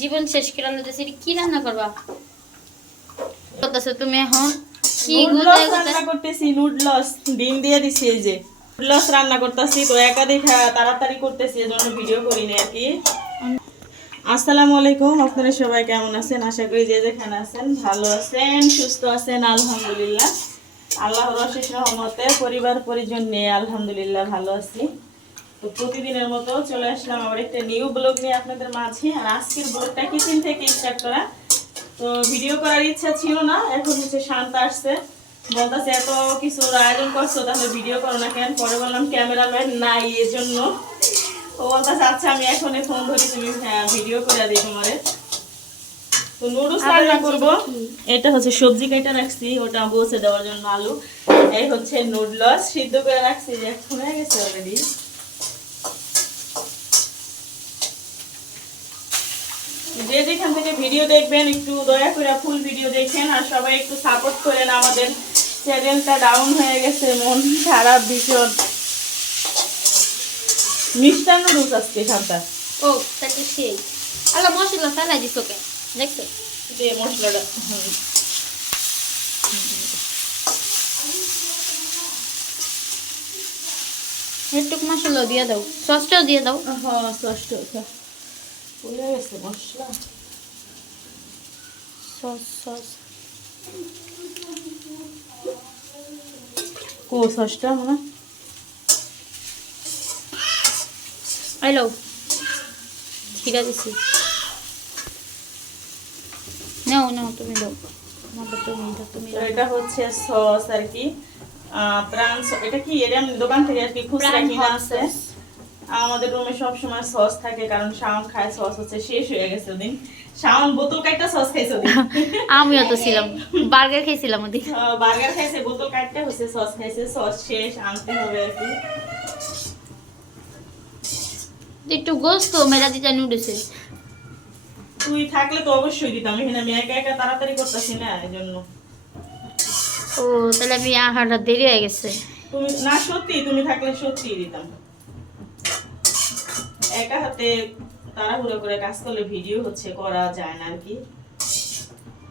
জীবন শেষ করে আনতেছি কি রান্না করবা? করতেছো তুমি এখন কি রান্না করতেছি? নুডলস ডিম দিয়ে দিছি এই যে। নুডলস রান্না করতেছি তো একাধিক হ্যাঁ, তাড়াতাড়ি করতেছি এজন্য ভিডিও করি না আর কি। আসসালামু আলাইকুম আপনারা সবাই কেমন আছেন? আশা করি যে যেখানে আছেন ভালো আছেন সুস্থ আছেন আলহামদুলিল্লাহ। আল্লাহর অশেষ রহমতে পরিবার পরিজন নিয়ে আলহামদুলিল্লাহ ভালো আছি। তো প্রতিদিনের মতো চলে আসলাম আবার একটা নিউ ব্লগ নিয়ে আপনাদের মাঝে। আর আজকের ব্লগটা কিচেন থেকে স্টার্ট করা। তো ভিডিও করার ইচ্ছা ছিল না এখন হচ্ছে শান্ত আসছে। বলতেছে এত কিছুর আয়োজন করছ তাহলে ভিডিও করো না কেন? পরে বললাম ক্যামেরাম্যান নাই এর জন্য ও বলতেছে আচ্ছা আমি এখনই ফোন ধরি তুমি ভিডিও করে দিই তোমারে। তো নুডলস রান্না করব। এটা হচ্ছে সবজি কেটে রাখছি ওটা বসে দেওয়ার জন্য আলু। এই হচ্ছে নুডলস সিদ্ধ করে রাখছি যে এখন হয়ে গেছে অলরেডি যে যেখান থেকে ভিডিও দেখবেন একটু দয়া করে ফুল ভিডিও দেখেন আর সবাই একটু সাপোর্ট করেন আমাদের চ্যানেলটা ডাউন হয়ে গেছে মন খারাপ ভীষণ। মিষ্টান্ন রুচ আজকে সাতটা ও তাকে সেই? আল্লাহ মশলা ফেলাই দিস ওকে দেখছ? যে মশলাটা। একটু মশলা দিয়ে দাও সসটাও দিয়ে দাও। হ্যাঁ ষষ্ঠ পড়ে গেছে মশলা। Sauce sauce. কো ষষ্ঠটা মনে হ্যালো খিরা দিছি। নাও নাও তুমি দাও। তুমি তুমি এটা হচ্ছে সস আর কি। আহ, প্রাণ এটা কি? এর দোকান থেকে আর কি খুচরা কিনা আছে। আমাদের রুমে সব সময় সস থাকে কারণ শাওন খায় সস হচ্ছে শেষ হয়ে গেছে ওদিন। শাওন বোতল কাইটা সস খাইছে ওদিন। আমিও তো ছিলাম। বার্গার খেয়েছিলাম ওদিন। বার্গার খাইছে বোতল কাটতে হচ্ছে সস খাইছে সস শেষ আনতে হবে আর কি। একটু গোস্ত মেরা দিতে নুডলসে তুই থাকলে তো অবশ্যই দিতাম এখানে আমি একা একা তাড়াতাড়ি করতেছি না এই জন্য। ও তাহলে আমি আহারটা দেরি হয়ে গেছে। তুমি না সত্যি তুমি থাকলে সত্যি দিতাম। একা হাতে তাড়াহুড়ো করে কাজ করলে ভিডিও হচ্ছে করা যায় না আর কি।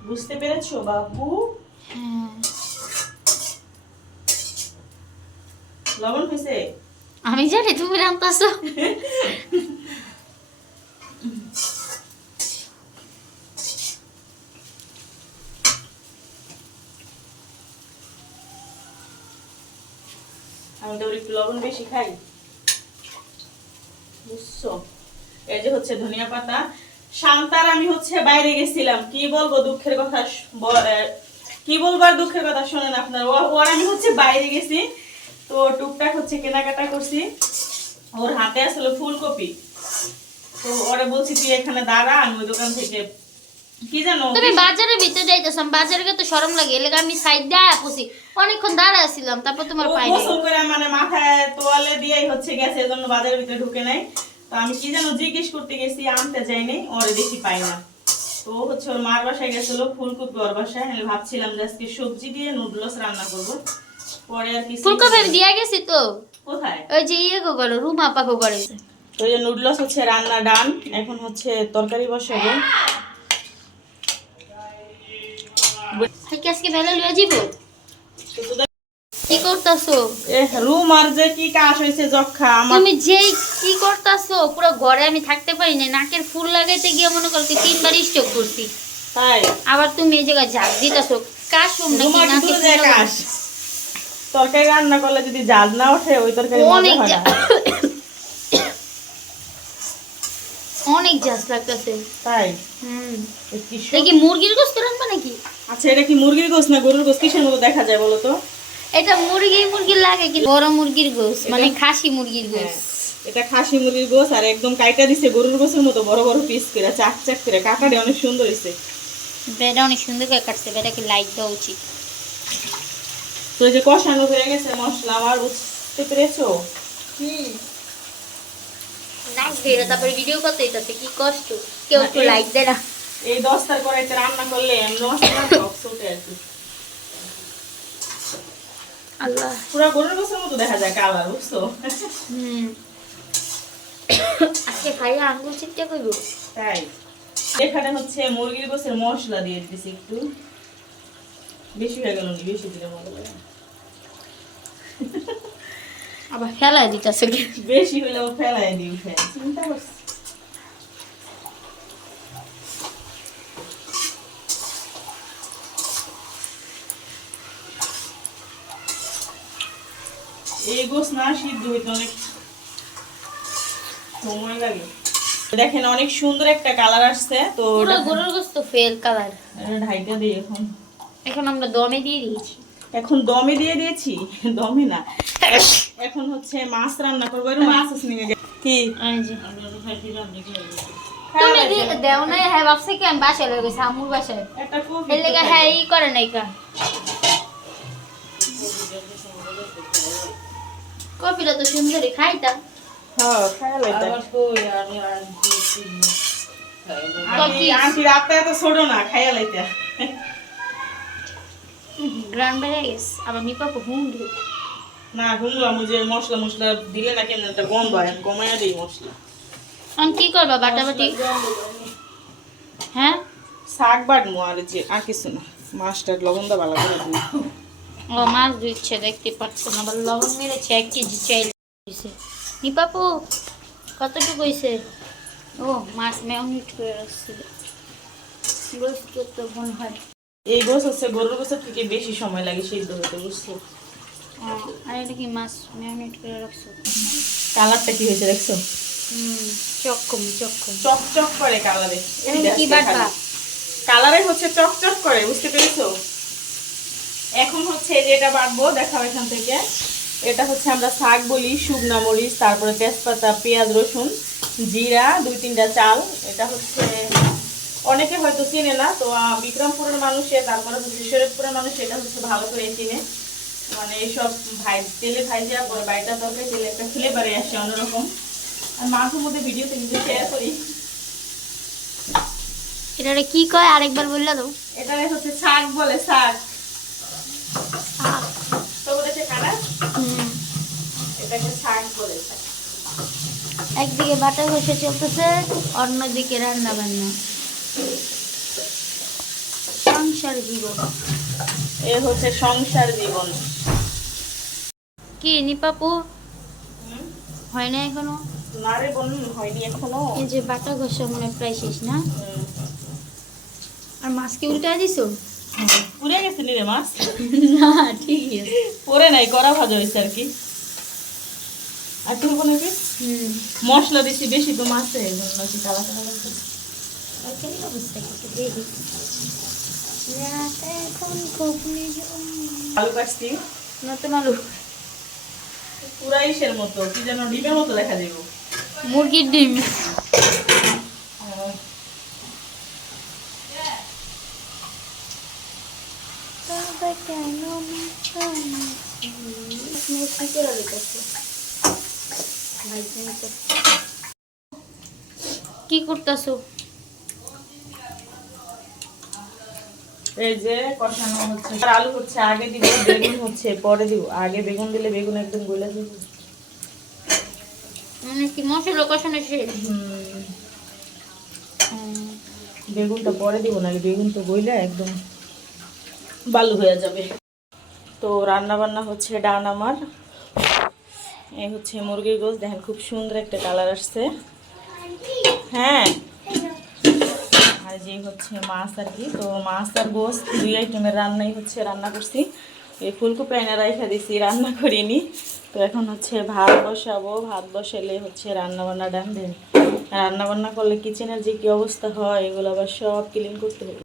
বুঝতে পেরেছ বাবু লবণ হয়েছে? আমি জানি তুমি রান্তাছো। আমি তো একটু লবণ বেশি খাই। বুঝছ? এই যে হচ্ছে ধনিয়া পাতা। শান্তার আমি হচ্ছে বাইরে গেছিলাম। কি বলব দুঃখের কথা কি বলব আর দুঃখের কথা শোনেন আপনার। ওর আমি হচ্ছে বাইরে গেছি। তো টুকটাক হচ্ছে কেনাকাটা করছি। ওর হাতে আসলে ফুলকপি। তো ওরে বলছি, তুই এখানে দাঁড়া, আমি ওই দোকান থেকে তুমি বাজারের ভিতরে যাইতেছ বাজারে তো শরম লাগে এলাকা আমি সাইড দিয়ে পুষি অনেকক্ষণ দাঁড়ায় ছিলাম তারপর তোমার পাই গোসল করে মানে মাথায় তোয়ালে দিয়েই হচ্ছে গেছে এজন্য বাজারের ভিতরে ঢুকে নাই। তো আমি কি যেন জিজ্ঞেস করতে গেছি আনতে যাইনি ওরে দেখি পাই না। তো হচ্ছে ওর মার বাসায় গেছিল ফুলকপি ওর বাসায় আমি ভাবছিলাম যে আজকে সবজি দিয়ে নুডলস রান্না করব। পরে আর কি ফুলকপি আমি দিয়া গেছি তো? কোথায়? ওই যে ইয়ে গো করো রুম আপাকো করে। তো এই নুডলস হচ্ছে রান্না ডান এখন হচ্ছে তরকারি বসাবো। থেকে আজকে বেলা লইয়া যাব কি করতাছো? এ রুম আর যে কি কাশ হয়েছে যক্ষা আমার তুমি যেই কি করতাছো পুরো ঘরে আমি থাকতে পারি না নাকের ফুল লাগাইতে গিয়ে মনে তিনবার স্ট্রোক করছি। তাই? আবার তুমি এই জায়গায় ঝাঁক দিতাছো। কাশুম নাকি নাকে ফুল কাশ তরকারি রান্না করলে যদি জাল না ওঠে ওই তরকারি মজা অনেক হয় না। অনেক জাস লাগতেছে। তাই? হুম। কি দেখি মুরগির গোস্ত রান্না নাকি? আচ্ছা এটা কি মুরগির গোস না গরুর গোস কিসের মতো দেখা যায় বলো তো? এটা মুরগি মুরগি লাগে কি বড় মুরগির গোস মানে খাসি মুরগির গোস এটা খাসি মুরগির গোস আর একদম কাইটা দিছে গরুর গোসের মতো বড় বড় পিস করে চাক চাক করে। কাকারে অনেক সুন্দর হয়েছে বেটা অনেক সুন্দর করে কাটছে বেটাকে লাইট দেওয়া উচিত। তো যে কষানো হয়ে গেছে মশলা আমার বুঝতে পেরেছ? হুম নাইস বেটা তারপরে ভিডিও করতে এটাতে কি কষ্ট? কেউ একটু লাইট দেয় না। এই দশটার রান্না করলে এমন মশলা টক আর কি। আল্লাহ। পুরো গরুর গোসের মতো দেখা যায় কালার বুঝছ? হুম। আজকে খাইয়া আঙ্গুল চিপটা করব তাই। এখানে হচ্ছে মুরগির গোসের মশলা দিয়ে একটু। বেশি হয়ে গেল বেশি দিলে মজা লাগে। আবার ফেলাই দিতেছে। বেশি হলে ও ফেলাই দিই চিন্তা করছি। এই গোস না সিদ্ধ হইতে অনেক সময় লাগে। দেখেন অনেক সুন্দর একটা কালার আসছে তো গরুর ফেল কালার ঢাইটা দিই এখন। এখন আমরা দমে দিয়ে দিয়েছি। এখন দমে দিয়ে দিয়েছি? দমে না। এখন হচ্ছে মাছ রান্না করব। এর মাছ আছে নাকি? কি? তুমি দেও না হ্যাঁ ভাবছে কি আমি বাসায় লয়ে গেছি আমুর বাসায়। একটা এর লেগে হ্যাঁ ই করে নাই কা। কপিটা তো সুন্দরী খাইতা হ্যাঁ না ঘুমলাম যে মশলা মশলা দিলে না কেমন একটা গন্ধ হয় কমাইয়া দিই মশলা। আমি কি করবা বাটাবাটি? হ্যাঁ? শাক বাটমু আর যে আর কিছু না। মাছটা লবণ দা ভালো করে দিই ও মাছ দিচ্ছে দেখতে পাচ্ছ না আবার লবণ মেরেছে এক কেজি চাইল দিছে। নিপাপু কতটুকু হয়েছে ও মাছ ম্যাগনেট করে মনে হয়। এই গোছ হচ্ছে গরুর গোছের থেকে বেশি সময় লাগে সিদ্ধ হতে বুঝছ? আর এটা কি মাছ ম্যাগনেট করে রাখছো? কালারটা কি হয়েছে দেখছ? হুম চক্কম চক্কম চকচক করে কালারে। কি বাটবা? কালারে হচ্ছে চকচক করে বুঝতে পেরেছ? এখন হচ্ছে এই যে এটা বাটবো দেখাও এখান থেকে। এটা হচ্ছে আমরা শাক বলি শুকনা মরিচ তারপরে তেজপাতা পেঁয়াজ রসুন জিরা দুই তিনটা চাল। এটা হচ্ছে অনেকে হয়তো চিনে না তো বিক্রমপুরের মানুষে তারপরে হচ্ছে শরীরপুরের মানুষ এটা হচ্ছে ভালো করে চিনে। মানে এইসব ভাই তেলে ভাই দেওয়ার পরে বাড়িটা তরকারি তেলে একটা ফ্লেভারে আসে অন্যরকম। আর মাঝে মধ্যে ভিডিওতে কিন্তু শেয়ার করি। এটা কি কয়? আরেকবার বললে এটা হচ্ছে শাক বলে শাক তো বলেছে একদিকে বাটা ঘষে চলতেছে অন্যদিকে রান্না বান্না। সংসার জীবন। এ হচ্ছে সংসার জীবন। কি নিপাপু? হয় না এখনও? না রে বোন হয়নি এখনও। এই যে বাটা ঘষা মনে প্রায় শেষ না। আর মাছ কি উল্টায় দিছো? পুড়ে গেছে নি রে মাছ? না ঠিক আছে। পরে নাই করা ভাজা হয়েছে আর কি। আর তুমি কোনো কি? মশলা দিছি বেশি তো মাছে এই জন্য কি কালা কালা লাগছে। আলু কাটছি। নতুন আলু। পুরা ইসের মতো কি যেন ডিমের মতো দেখা যাব মুরগির ডিম তবে কেন কি করতেছো? এই যে কষানো হচ্ছে। আর আলু হচ্ছে আগে দিব বেগুন হচ্ছে পরে দিব। আগে বেগুন দিলে বেগুন একদম গলে যাবে। মানে কি মশলা কষানো শেষ। বেগুনটা পরে দিব নাকি বেগুন তো গইলে একদম বালু হয়ে যাবে। তো রান্না বান্না হচ্ছে ডান আমার। এই হচ্ছে মুরগির গোস দেখেন খুব সুন্দর একটা কালার আসছে। হ্যাঁ। আর যে হচ্ছে মাছ আর কি। তো মাছ আর গোস দুই আইটেমের রান্নাই হচ্ছে রান্না করছি। এই ফুলকপি এনে রাইখা দিছি, রান্না করিনি। তো এখন হচ্ছে ভাত বসাবো। ভাত বসালে হচ্ছে রান্না বান্না ডান দেন। রান্না বান্না করলে কিচেনের যে কি অবস্থা হয়, এগুলো আবার সব ক্লিন করতে হবে।